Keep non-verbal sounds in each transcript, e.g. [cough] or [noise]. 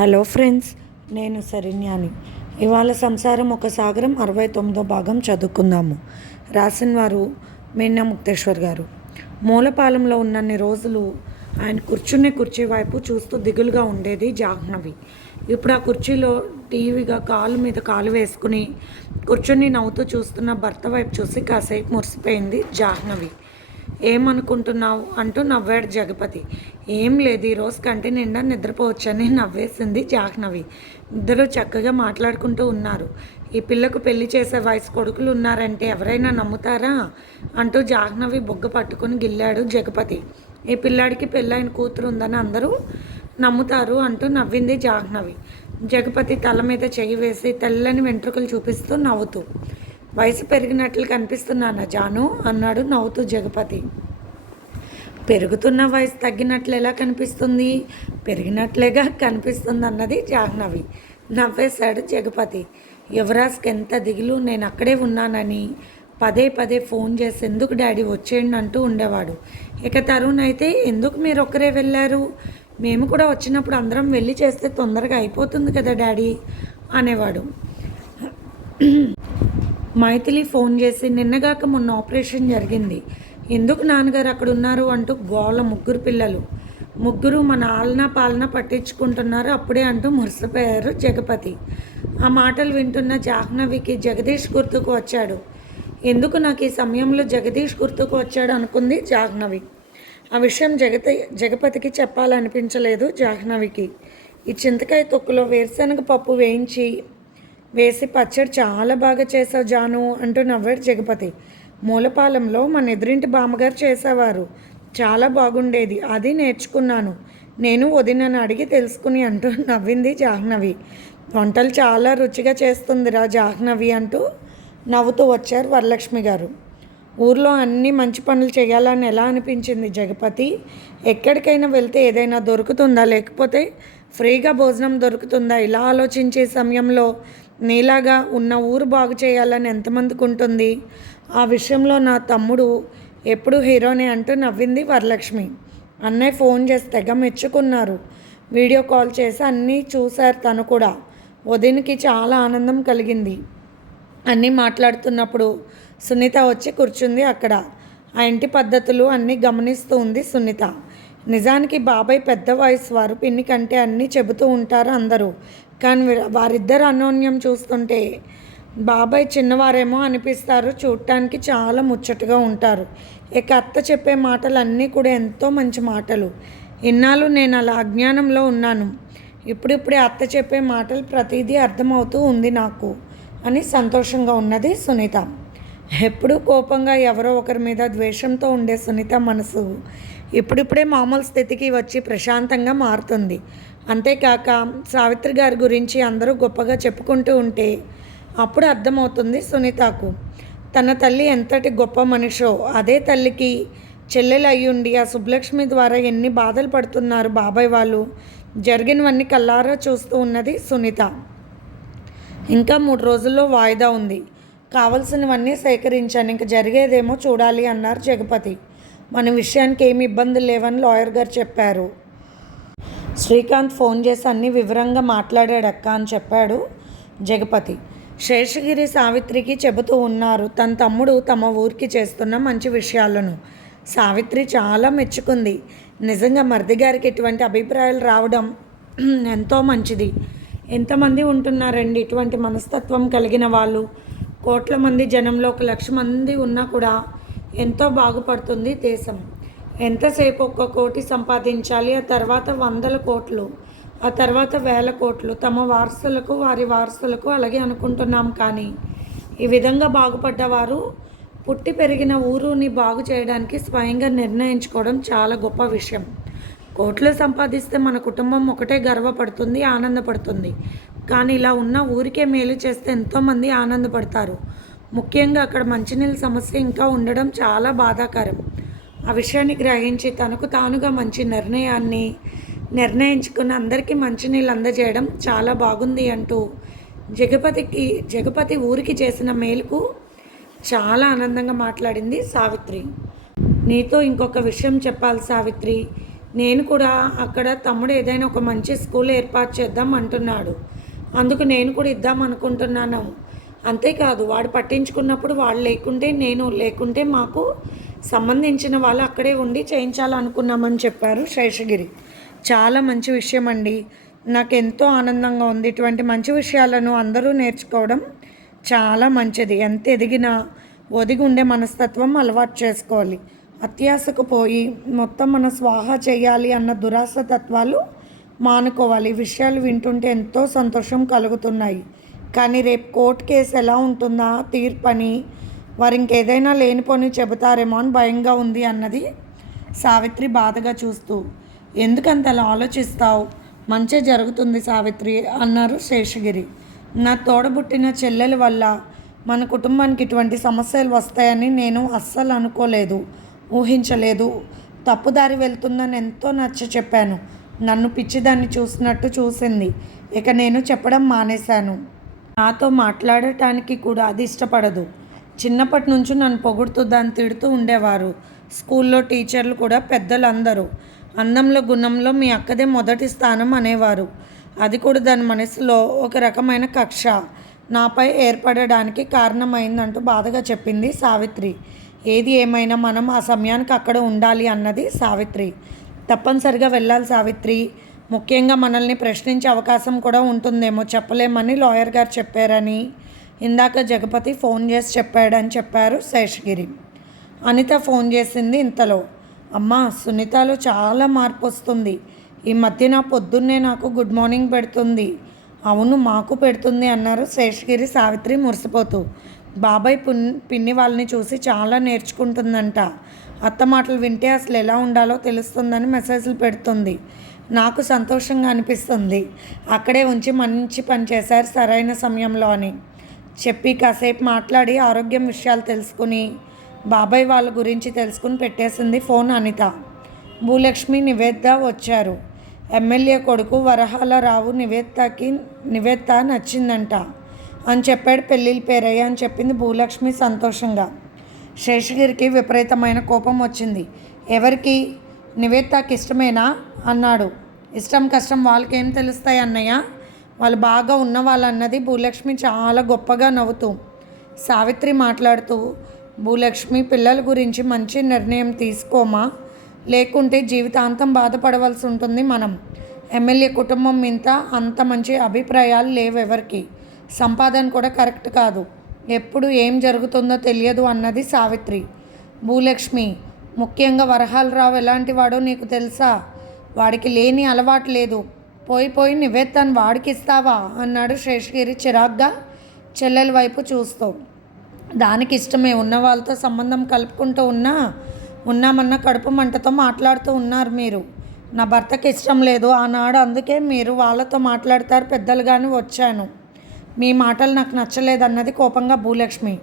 Hello friends నేను సరిన్యాని ఇవాళ సంసారం ఒక సాగరం అరవై తొమ్మిదో భాగం చదువుకుందాము. రాసిన వారు మేనా ముక్తేశ్వర్ గారు. మూలపాలెంలో ఉన్నన్ని రోజులు ఆయన కూర్చునే కుర్చీ వైపు చూస్తూ దిగులుగా ఉండేది జాహ్నవి. ఇప్పుడు ఆ కుర్చీలో టీవీగా కాలు మీద కాలు వేసుకుని కూర్చుని నవ్వుతూ చూస్తున్న భర్త వైపు చూసి కాసేపు మురిసిపోయింది జాహ్నవి. ఏమనుకుంటున్నావు అంటూ నవ్వాడు జగపతి. ఏం లేదు ఈరోజు కంటి నిండా నిద్రపోవచ్చని నవ్వేసింది జాహ్నవి. ఇద్దరు చక్కగా మాట్లాడుకుంటూ ఉన్నారు. ఈ పిల్లకు పెళ్ళి చేసే వయసు కొడుకులు ఉన్నారంటే ఎవరైనా నమ్ముతారా? అంటూ జాహ్నవి బొగ్గ పట్టుకుని గిల్లాడు జగపతి. ఈ పిల్లాడికి పెళ్ళైన కూతురు ఉందని అందరూ నమ్ముతారు అంటూ నవ్వింది జాహ్నవి. జగపతి తల మీద చెయ్యి వేసి తెల్లని వెంట్రుకలు చూపిస్తూ నవ్వుతూ వయసు పెరిగినట్లు కనిపిస్తున్నానా జాను? అన్నాడు నవ్వుతూ జగపతి. పెరుగుతున్న వయసు తగ్గినట్లు ఎలా కనిపిస్తుంది? పెరిగినట్లేగా కనిపిస్తుంది అన్నది జాహ్నవి. నవ్వేశాడు జగపతి. యువరాజ్కి ఎంత దిగులు నేను అక్కడే ఉన్నానని. పదే పదే ఫోన్ చేసి ఎందుకు డాడీ వచ్చేయండి అంటూ ఉండేవాడు. ఇక తరుణ్ అయితే ఎందుకు మీరు ఒక్కరే వెళ్ళారు? మేము కూడా వచ్చినప్పుడు అందరం వెళ్ళి చేస్తే తొందరగా అయిపోతుంది కదా డాడీ? అనేవాడు. మైథిలి ఫోన్ చేసి నిన్నగాక మొన్న ఆపరేషన్ జరిగింది. ఎందుకు నాన్నగారు అక్కడ ఉన్నారు అంటూ గోల ముగ్గురు పిల్లలు. ముగ్గురు మన ఆలన పాలన పట్టించుకుంటున్నారు. అప్పుడే అంటూ మురిసిపోయారు జగపతి. ఆ మాటలు వింటున్న జాహ్నవికి జగదీష్ గుర్తుకు వచ్చాడు. ఎందుకు నాకు ఈ సమయంలో జగదీష్ గుర్తుకు వచ్చాడు? అనుకుంది జాహ్నవి. ఆ విషయం జగత జగపతికి చెప్పాలనిపించలేదు జాహ్నవికి. ఈ చింతకాయ తొక్కులో వేరుశనగ పప్పు వేయించి వేసి పచ్చడి చాలా బాగా చేసావు జాను అంటూ నవ్వాడు జగపతి. మూలపాలెంలో మన ఎదురింటి బామ్మగారు చేసేవారు. చాలా బాగుండేది. అది నేర్చుకున్నాను. నేను వదినని అడిగి తెలుసుకుని అంటూ నవ్వింది జాహ్నవి. వంటలు చాలా రుచిగా చేస్తుందిరా జాహ్నవి అంటూ నవ్వుతూ వచ్చారు వరలక్ష్మి గారు. ఊర్లో అన్ని మంచి పనులు చేయాలని ఎలా అనిపించింది జగపతి? ఎక్కడికైనా వెళ్తే ఏదైనా దొరుకుతుందా? లేకపోతే ఫ్రీగా భోజనం దొరుకుతుందా? ఇలా ఆలోచించే సమయంలో నీలాగా ఉన్న ఊరు బాగు చేయాలని ఎంతమందికి ఉంటుంది? ఆ విషయంలో నా తమ్ముడు ఎప్పుడు హీరోనే అంటూ నవ్వింది వరలక్ష్మి. అన్నయ్య ఫోన్ చేసి తెగ మెచ్చుకున్నారు. వీడియో కాల్ చేసి అన్నీ చూశారు తను కూడా. వదినికి చాలా ఆనందం కలిగింది. అన్నీ మాట్లాడుతున్నప్పుడు సునీత వచ్చి కూర్చుంది అక్కడ. ఆ ఇంటి పద్ధతులు అన్నీ గమనిస్తూ ఉంది సునీత. నిజానికి బాబాయ్ పెద్ద వయసు వారు పిన్ని కంటే అన్నీ చెబుతూ ఉంటారు అందరూ. కానీ వారిద్దరు అన్యోన్యం చూస్తుంటే బాబాయ్ చిన్నవారేమో అనిపిస్తారు. చూడటానికి చాలా ముచ్చటగా ఉంటారు. ఇక అత్త చెప్పే మాటలు అన్నీ కూడా ఎంతో మంచి మాటలు. ఇన్నాళ్ళు నేను అలా అజ్ఞానంలో ఉన్నాను. ఇప్పుడిప్పుడే అత్త చెప్పే మాటలు ప్రతిదీ అర్థమవుతూ ఉంది నాకు అని సంతోషంగా ఉన్నది సునీత. ఎప్పుడూ కోపంగా ఎవరో ఒకరి మీద ద్వేషంతో ఉండే సునీత మనసు ఇప్పుడిప్పుడే మామూలు స్థితికి వచ్చి ప్రశాంతంగా మారుతుంది. అంతేకాక సావిత్రి గారి గురించి అందరూ గొప్పగా చెప్పుకుంటూ ఉంటే అప్పుడు అర్థమవుతుంది సునీతకు. తన తల్లి ఎంతటి గొప్ప మనిషో అదే తల్లికి చెల్లెలు అయ్యుండి ఆ సుబ్బలక్ష్మి ద్వారా ఎన్ని బాధలు పడుతున్నారు బాబాయ్ వాళ్ళు జరిగినవన్నీ కల్లారా చూస్తూ ఉన్నది సునీత. ఇంకా మూడు రోజుల్లో వాయిదా ఉంది. కావలసినవన్నీ సేకరించాను ఇంక జరిగేదేమో చూడాలి అన్నారు జగపతి. మన విషయానికి ఏమి ఇబ్బందులు లేవని లాయర్ గారు చెప్పారు. శ్రీకాంత్ ఫోన్ చేసి అన్ని వివరంగా మాట్లాడాడు అక్క అని చెప్పాడు జగపతి. శేషగిరి సావిత్రికి చెబుతూ ఉన్నారు తన తమ్ముడు తమ ఊరికి చేస్తున్న మంచి విషయాలను. సావిత్రి చాలా మెచ్చుకుంది. నిజంగా మరిది గారికి ఇటువంటి అభిప్రాయాలు రావడం [clears throat] ఎంతో మంచిది. ఎంతమంది ఉంటున్నారండి? ఇటువంటి మనస్తత్వం కలిగిన వాళ్ళు. కోట్ల మంది జనంలో ఒక లక్ష మంది ఉన్నా కూడా ఎంతో బాగుపడుతుంది దేశం. ఎంతసేపు ఒక్క కోటి సంపాదించాలి? ఆ తర్వాత వందల కోట్లు ఆ తర్వాత వేల కోట్లు. తమ వారసులకు వారి వారసులకు అలాగే అనుకుంటున్నాం కానీ ఈ విధంగా బాగుపడ్డవారు పుట్టి పెరిగిన ఊరుని బాగు చేయడానికి స్వయంగా నిర్ణయించుకోవడం చాలా గొప్ప విషయం. కోట్లు సంపాదిస్తే మన కుటుంబం ఒకటే గర్వపడుతుంది ఆనందపడుతుంది. కానీ ఇలా ఉన్న ఊరికే మేలు చేస్తే ఎంతోమంది ఆనందపడతారు. ముఖ్యంగా అక్కడ మంచినీళ్ళ సమస్య ఇంకా ఉండడం చాలా బాధాకరం. ఆ విషయాన్ని గ్రహించి తనకు తానుగా మంచి నిర్ణయాన్ని నిర్ణయించుకుని అందరికీ మంచినీళ్ళు అందజేయడం చాలా బాగుంది అంటూ జగపతికి జగపతి ఊరికి చేసిన మేలుకు చాలా ఆనందంగా మాట్లాడింది సావిత్రి. నీతో ఇంకొక విషయం చెప్పాలి సావిత్రి. నేను కూడా అక్కడ తమ్ముడు ఏదైనా ఒక మంచి స్కూల్ ఏర్పాటు చేద్దాం అంటున్నాడు. అందుకు నేను కూడా ఇద్దాం అనుకుంటున్నాను. అంతేకాదు వాడు పట్టించుకున్నప్పుడు వాడు లేకుంటే నేను లేకుంటే మాకు సంబంధించిన వాళ్ళు అక్కడే ఉండి చేయించాలనుకున్నామని చెప్పారు శేషగిరి. చాలా మంచి విషయం అండి నాకు ఎంతో ఆనందంగా ఉంది. ఇటువంటి మంచి విషయాలను అందరూ నేర్చుకోవడం చాలా మంచిది. ఎంత ఎదిగినా ఒదిగి ఉండే మనస్తత్వం అలవాటు చేసుకోవాలి. అత్యాశకు పోయి మొత్తం మన స్వాహా చేయాలి అన్న దురాశ తత్వాలు మానుకోవాలి. విషయాలు వింటుంటే ఎంతో సంతోషం కలుగుతున్నాయి. కానీ రేపు కోర్టు కేసు ఎలా ఉంటుందా? తీర్పని వారు ఇంకేదైనా లేనిపోని చెబుతారేమో అని భయంగా ఉంది అన్నది సావిత్రి బాధగా చూస్తూ. ఎందుకంత అలా ఆలోచిస్తావు? మంచి జరుగుతుంది సావిత్రి అన్నారు శేషగిరి. నా తోడబుట్టిన చెల్లెల వల్ల మన కుటుంబానికి ఇటువంటి సమస్యలు వస్తాయని నేను అస్సలు అనుకోలేదు ఊహించలేదు. తప్పుదారి వెళ్తుందని ఎంతో నచ్చ చెప్పాను. నన్ను పిచ్చిదాన్ని చూసినట్టు చూసింది. ఇక నేను చెప్పడం మానేశాను. నాతో మాట్లాడటానికి కూడా అది ఇష్టపడదు. చిన్నప్పటి నుంచి నన్ను పొగుడుతూ దాన్ని తిడుతూ ఉండేవారు. స్కూల్లో టీచర్లు కూడా పెద్దలు అందరూ అందంలో గుణంలో మీ అక్కదే మొదటి స్థానం అనేవారు. అది కూడా దాని మనసులో ఒక రకమైన కక్ష. నాపై ఏర్పడడానికి కారణమైందంటూ బాధగా చెప్పింది సావిత్రి. ఏది ఏమైనా మనం ఆ సమయానికి అక్కడ ఉండాలి అన్నది సావిత్రి. తప్పనిసరిగా వెళ్ళాలి సావిత్రి. ముఖ్యంగా మనల్ని ప్రశ్నించే అవకాశం కూడా ఉంటుందేమో చెప్పలేమని లాయర్ గారు చెప్పారని. ఇందాక జగపతి ఫోన్ చేసి చెప్పాడని చెప్పారు శేషగిరి. అనిత ఫోన్ చేసింది ఇంతలో. అమ్మా సునీతలో చాలా మార్పు వస్తుంది. ఈ మధ్య నా పొద్దున్నే నాకు గుడ్ మార్నింగ్ పెడుతుంది. అవును మాకు పెడుతుంది అన్నారు శేషగిరి సావిత్రి మురిసిపోతూ. బాబాయ్ పున్ పిన్ని వాళ్ళని చూసి చాలా నేర్చుకుంటుందంట. అత్త మాటలు వింటే అసలు ఎలా ఉండాలో తెలుస్తుందని మెసేజ్లు పెడుతుంది. నాకు సంతోషంగా అనిపిస్తుంది. అక్కడే ఉంచి మంచి పని చేశారు సరైన సమయంలో అని. చెప్పి కాసేపు మాట్లాడి ఆరోగ్యం విషయాలు తెలుసుకుని బాబాయ్ వాళ్ళ గురించి తెలుసుకుని పెట్టేసింది ఫోన్ అనిత. భూలక్ష్మి నివేద వచ్చారు. ఎమ్మెల్యే కొడుకు వరహాల రావు నివేత్తకి నివేత్త నచ్చిందంట. అని చెప్పాడు పెళ్ళిళ్ళ పేరయ్య అని చెప్పింది భూలక్ష్మి సంతోషంగా. శేషగిరికి విపరీతమైన కోపం వచ్చింది. ఎవరికి? నివేత్తకి ఇష్టమేనా అన్నాడు. ఇష్టం కష్టం వాళ్ళకేం తెలుస్తాయి అన్నయ్య? వాళ్ళు బాగా ఉన్న అన్నది భూలక్ష్మి చాలా గొప్పగా నవ్వుతూ సావిత్రి మాట్లాడుతూ భూలక్ష్మి పిల్లల గురించి మంచి నిర్ణయం తీసుకోమా? లేకుంటే జీవితాంతం బాధపడవలసి ఉంటుంది మనం. ఎమ్మెల్యే కుటుంబం మీద అంత మంచి అభిప్రాయాలు లేవు ఎవరికి సంపాదన కూడా కరెక్ట్ కాదు. ఎప్పుడు ఏం జరుగుతుందో తెలియదు అన్నది సావిత్రి. భూలక్ష్మి ముఖ్యంగా వరహాలరావు ఎలాంటి వాడో నీకు తెలుసా? వాడికి లేని అలవాటు లేదు. పోయి పోయి నువ్వే తను వాడికిస్తావా? అన్నాడు శేషగిరి చిరాగ్గా. చెల్లెల వైపు చూస్తూ. దానికి ఇష్టమే ఉన్న వాళ్ళతో సంబంధం కలుపుకుంటూ ఉన్నా ఉన్నామన్న కడుపు మంటతో మాట్లాడుతూ ఉన్నారు మీరు. నా భర్తకి ఇష్టం లేదు ఆనాడు అందుకే మీరు వాళ్ళతో మాట్లాడతారు పెద్దలు కానీ వచ్చాను. మీ మాటలు నాకు నచ్చలేదన్నది కోపంగా భూలక్ష్మి.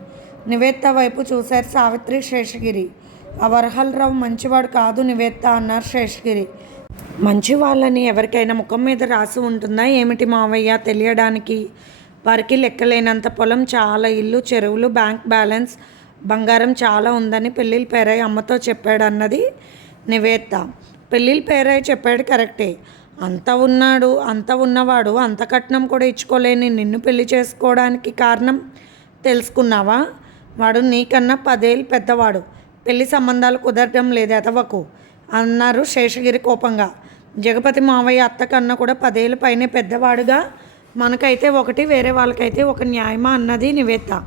నివేత్త వైపు చూశారు సావిత్రి శేషగిరి. ఆ వరహల్రావు మంచివాడు కాదు నివేత్త అన్నారు శేషగిరి. మంచి వాళ్ళని ఎవరికైనా ముఖం మీద రాసి ఉంటుందా ఏమిటి మావయ్య? తెలియడానికి వారికి లెక్కలేనంత పొలం చాలా ఇల్లు చెరువులు బ్యాంక్ బ్యాలెన్స్ బంగారం చాలా ఉందని పెళ్ళిళ్ళ పేరయ్య అమ్మతో చెప్పాడు అన్నది నివేత్త పెళ్ళిళ్ళ పేరయ్య చెప్పాడు కరెక్టే. అంత ఉన్నాడు అంత ఉన్నవాడు అంత కట్నం కూడా ఇచ్చుకోలేని నిన్ను పెళ్ళి చేసుకోవడానికి కారణం తెలుసుకున్నావా? వాడు నీకన్నా పదేళ్ళు పెద్దవాడు. పెళ్ళి సంబంధాలు కుదరడం లేదు ఎదవకు అన్నారు శేషగిరి కోపంగా. జగపతి మావయ్య అత్త కన్నా కూడా పదేళ్ళ పైనే పెద్దవాడుగా. మనకైతే ఒకటి వేరే వాళ్ళకైతే ఒక న్యాయమా అన్నది నివేత్త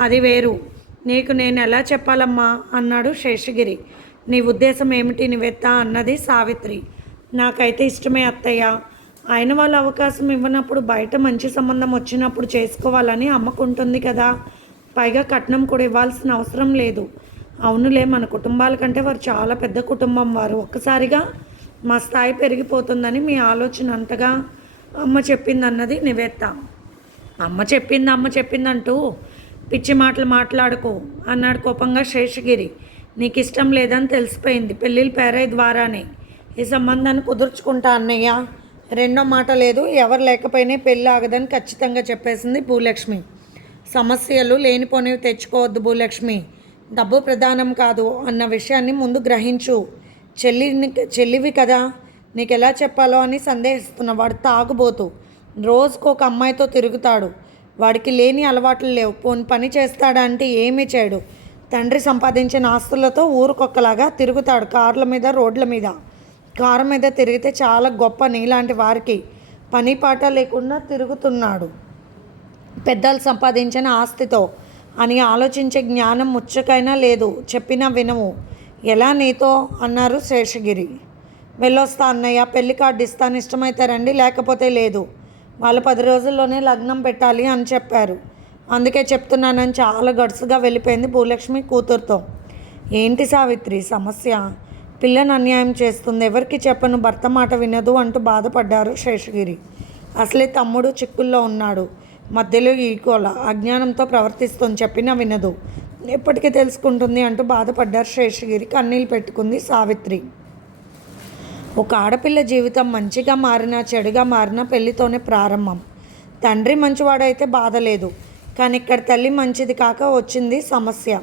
అది వేరు. నీకు నేను ఎలా చెప్పాలమ్మా? అన్నాడు శేషగిరి. నీ ఉద్దేశం ఏమిటి నివేత్త అన్నది సావిత్రి. నాకైతే ఇష్టమే అత్తయ్య. ఆయన వాళ్ళ అవకాశం ఇవ్వనప్పుడు బయట మంచి సంబంధం వచ్చినప్పుడు చేసుకోవాలని అమ్మకుంటుంది కదా. పైగా కట్నం కూడా ఇవ్వాల్సిన అవసరం లేదు. అవునులే మన కుటుంబాల కంటే వారు చాలా పెద్ద కుటుంబం వారు. ఒక్కసారిగా మా స్థాయి పెరిగిపోతుందని మీ ఆలోచన అంతగా అమ్మ చెప్పిందన్నది నివేత్త. అమ్మ చెప్పింది అమ్మ చెప్పిందంటూ పిచ్చి మాటలు మాట్లాడుకో అన్నాడు కోపంగా శేషగిరి. నీకు ఇష్టం లేదని తెలిసిపోయింది. పెళ్ళిళ్ళ పేరై ద్వారానే. ఈ సంబంధాన్ని కుదుర్చుకుంటా అన్నయ్య. రెండో మాట లేదు. ఎవరు లేకపోయినా పెళ్ళి ఆగదని ఖచ్చితంగా చెప్పేసింది భూలక్ష్మి. సమస్యలు లేనిపోనివి తెచ్చుకోవద్దు భూలక్ష్మి. డబ్బు ప్రధానం కాదు అన్న విషయాన్ని ముందు గ్రహించు. చెల్లి చెల్లివి కదా నీకు ఎలా చెప్పాలో అని సందేహిస్తున్న వాడు తాగుబోతు రోజుకు ఒక అమ్మాయితో తిరుగుతాడు. వాడికి లేని అలవాట్లు లేవు. పోని పని చేస్తాడా అంటే ఏమీ చేయడు. తండ్రి సంపాదించిన ఆస్తులతో ఊరుకొక్కలాగా తిరుగుతాడు కార్ల మీద రోడ్ల మీద. కారు మీద తిరిగితే చాలా గొప్ప నీలాంటి వారికి పని పాట లేకుండా తిరుగుతున్నాడు. పెద్దలు సంపాదించిన ఆస్తితో అని ఆలోచించే జ్ఞానం ముచ్చకైనా లేదు. చెప్పినా వినవు. ఎలా నీతో? అన్నారు శేషగిరి. వెళ్ళొస్తా అన్నయ్య పెళ్ళి కార్డు ఇస్తాను ఇష్టమైతే రండి లేకపోతే లేదు. వాళ్ళు పది రోజుల్లోనే లగ్నం పెట్టాలి అని చెప్పారు. అందుకే చెప్తున్నానని చాలా గడుసుగా వెళ్ళిపోయింది భూలక్ష్మి కూతురుతో. ఏంటి సావిత్రి సమస్య? పిల్లని అన్యాయం చేస్తుంది ఎవరికి చెప్పను భర్త మాట వినదు అంటూ బాధపడ్డారు శేషగిరి. అసలే తమ్ముడు చిక్కుల్లో ఉన్నాడు. మధ్యలో ఈకోల అజ్ఞానంతో ప్రవర్తిస్తుంది చెప్పినా వినదు. ఎప్పటికీ తెలుసుకుంటుంది అంటూ బాధపడ్డారు శేషగిరి. కన్నీళ్ళు పెట్టుకుంది సావిత్రి. ఒక ఆడపిల్ల జీవితం మంచిగా మారినా చెడుగా మారినా పెళ్ళితోనే ప్రారంభం. తండ్రి మంచివాడైతే బాధ లేదు. కానీ ఇక్కడ తల్లి మంచిది కాక వచ్చింది సమస్య.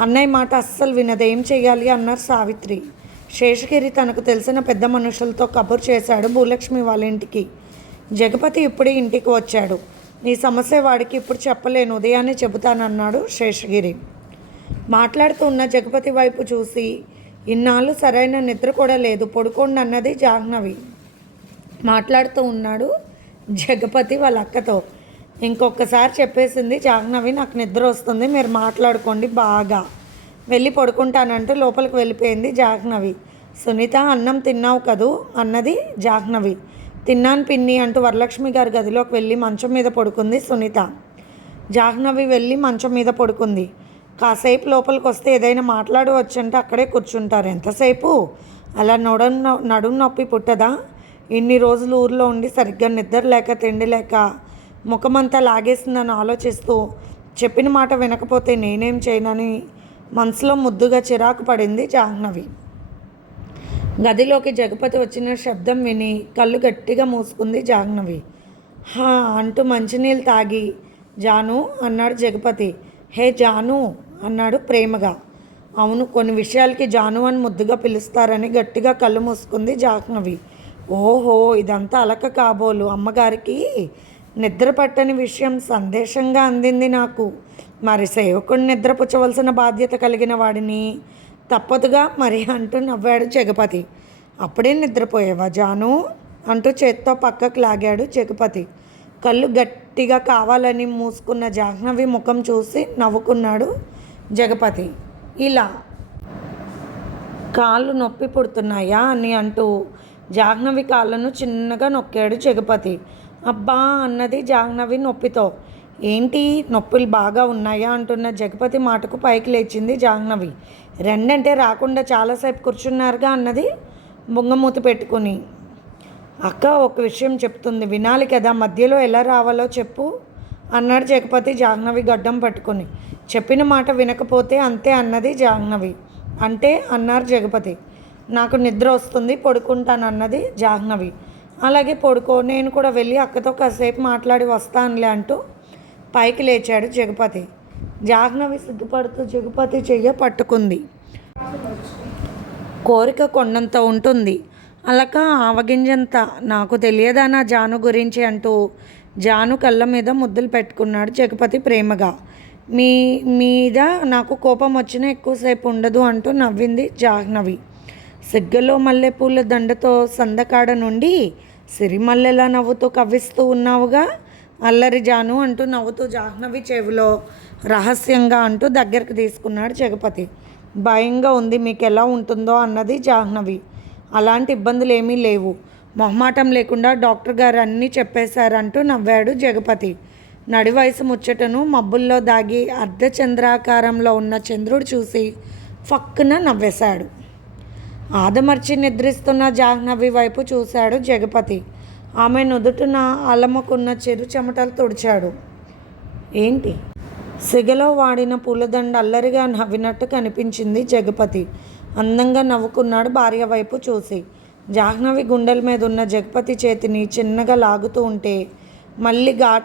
అన్నయ్య మాట అస్సలు వినదు. ఏం అన్నారు సావిత్రి. శేషగిరి తనకు తెలిసిన పెద్ద మనుషులతో కబురు చేశాడు భూలక్ష్మి వాళ్ళ ఇంటికి. జగపతి ఇప్పుడే ఇంటికి వచ్చాడు. నీ సమస్య వాడికి ఇప్పుడు చెప్పలేను ఉదయాన్నే చెబుతానన్నాడు శేషగిరి. మాట్లాడుతూ ఉన్న జగపతి వైపు చూసి ఇన్నాళ్ళు సరైన నిద్ర కూడా లేదు పడుకోండి అన్నది జాహ్నవి. మాట్లాడుతూ ఉన్నాడు జగపతి వాళ్ళ అక్కతో ఇంకొకసారి చెప్పేసింది జాహ్నవి నాకు నిద్ర వస్తుంది మీరు మాట్లాడుకోండి బాగా. వెళ్ళి పడుకుంటానంటూ లోపలికి వెళ్ళిపోయింది జాహ్నవి. సునీత అన్నం తిన్నావు కదూ? అన్నది జాహ్నవి. తిన్నాను పిన్ని అంటూ వరలక్ష్మి గారి గదిలోకి వెళ్ళి మంచం మీద పడుకుంది సునీత. జాహ్నవి వెళ్ళి మంచం మీద పడుకుంది. కాసేపు లోపలికి వస్తే ఏదైనా మాట్లాడవచ్చంటే అక్కడే కూర్చుంటారు. ఎంతసేపు? అలా నొడ నడుము నొప్పి పుట్టదా? ఇన్ని రోజులు ఊర్లో ఉండి సరిగ్గా నిద్ర లేక తిండి లేక ముఖమంతా లాగేసిందని ఆలోచిస్తూ చెప్పిన మాట వినకపోతే నేనేం చేయనని మనసులో ముద్దుగా చిరాకు పడింది జాహ్నవి. గదిలోకి జగపతి వచ్చిన శబ్దం విని కళ్ళు గట్టిగా మూసుకుంది జాహ్నవి. హా అంటూ మంచినీళ్ళు తాగి జాను అన్నాడు జగపతి. హే జాను అన్నాడు ప్రేమగా. అవును కొన్ని విషయాలకి జాను అని ముద్దుగా పిలుస్తారని గట్టిగా కళ్ళు మూసుకుంది జాహ్నవి. ఓహో ఇదంతా అలక కాబోలు. అమ్మగారికి నిద్ర పట్టని విషయం సందేశంగా అందింది నాకు. మరి సేవకుడు నిద్రపుచ్చవలసిన బాధ్యత కలిగిన వాడిని తప్పదుగా మరి అంటూ నవ్వాడు జగపతి. అప్పుడే నిద్రపోయేవా జాను? అంటూ చేత్తో పక్కకు లాగాడు జగపతి. కళ్ళు గట్టిగా కావాలని మూసుకున్న జాహ్నవి ముఖం చూసి నవ్వుకున్నాడు జగపతి. ఇలా. కాళ్ళు నొప్పి పుడుతున్నాయా అని అంటూ జాహ్నవి కాళ్ళను చిన్నగా నొక్కాడు జగపతి. అబ్బా అన్నది జాహ్నవి నొప్పితో. ఏంటి నొప్పులు బాగా ఉన్నాయా అంటున్న జగపతి మాటకు పైకి లేచింది జాహ్నవి. రెండంటే రాకుండా చాలాసేపు కూర్చున్నారుగా అన్నది ముంగమూత పెట్టుకుని. అక్క ఒక విషయం చెప్తుంది వినాలి కదా మధ్యలో ఎలా రావాలో చెప్పు అన్నాడు జగపతి జాహ్నవి గడ్డం పట్టుకుని. చెప్పిన మాట వినకపోతే అంతే అన్నది జాహ్నవి. అంటే అన్నారు జగపతి. నాకు నిద్ర వస్తుంది పడుకుంటానన్నది జాహ్నవి. అలాగే పడుకో నేను కూడా వెళ్ళి అక్కతో కాసేపు మాట్లాడి వస్తానులే అంటూ పైకి లేచాడు జగపతి. జాహ్నవి సిగ్గుపడుతూ జగపతి చెయ్య పట్టుకుంది. కోరిక కొండంత ఉంటుంది. అలక ఆవగింజంత. నాకు తెలియదా నా జాను గురించి అంటూ జాను కళ్ళ మీద ముద్దులు పెట్టుకున్నాడు జగపతి ప్రేమగా. మీ మీద నాకు కోపం వచ్చినా ఎక్కువసేపు ఉండదు అంటూ నవ్వింది జాహ్నవి. సిగ్గలో మల్లెపూల దండతో సందకాడ నుండి సిరిమల్లెలా నవ్వుతూ కవ్విస్తూ ఉన్నావుగా? అల్లరి జాను అంటూ నవ్వుతూ జాహ్నవి చెవిలో రహస్యంగా అంటూ దగ్గరికి తీసుకున్నాడు జగపతి భయంగా ఉంది మీకు ఎలా ఉంటుందో అన్నది జాహ్నవి. అలాంటి ఇబ్బందులు ఏమీ లేవు. మొహమాటం లేకుండా డాక్టర్ గారు అన్నీ చెప్పేశారంటూ నవ్వాడు జగపతి. నడి వయసు ముచ్చటను మబ్బుల్లో దాగి అర్ధచంద్రాకారంలో ఉన్న చంద్రుడు చూసి ఫక్కున నవ్వేశాడు. ఆదమర్చి నిద్రిస్తున్న జాహ్నవి వైపు చూశాడు జగపతి. ఆమె నుదుటిన అలమకున్న చెరు చెమటలు తుడిచాడు. ఏంటి? సిగలో వాడిన పూలదండ అల్లరిగా నవ్వినట్టు కనిపించింది జగపతి. అందంగా నవ్వుకున్నాడు భార్య వైపు చూసి. జాహ్నవి గుండెల మీద ఉన్న జగపతి చేతిని చిన్నగా లాగుతూ ఉంటే మళ్ళీ గా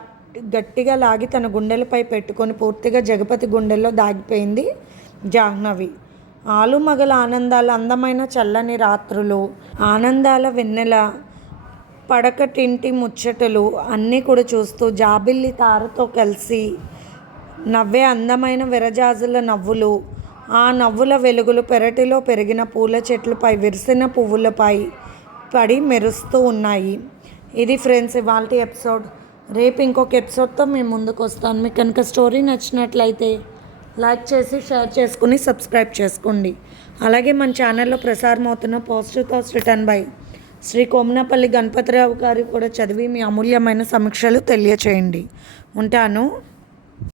గట్టిగా లాగి తన గుండెలపై పెట్టుకొని పూర్తిగా జగపతి గుండెల్లో దాగిపోయింది జాహ్నవి. ఆలుమగల ఆనందాల అందమైన చల్లని రాత్రులు ఆనందాల వెన్నెల పడకటింటి ముచ్చటలు అన్నీ కూడా చూస్తూ జాబిల్లి తారతో కలిసి నవ్వే అందమైన విరజాజుల నవ్వులు. ఆ నవ్వుల వెలుగులు పెరటిలో పెరిగిన పూల చెట్లపై విరిసిన పువ్వులపై పడి మెరుస్తూ ఉన్నాయి. ఇది ఫ్రెండ్స్ ఇవాళ ఎపిసోడ్. రేపు ఇంకొక ఎపిసోడ్తో మేము ముందుకు వస్తాను మీకు కనుక స్టోరీ నచ్చినట్లయితే లైక్ చేసి షేర్ చేసుకుని సబ్స్క్రైబ్ చేసుకోండి. అలాగే మన ఛానల్లో ప్రసారం అవుతున్న positive thoughts written by Shri Komanapalli Ganapathirao గారు కూడా చదివి మీ అమూల్యమైన సమీక్షలు తెలియచేయండి. ఉంటాను.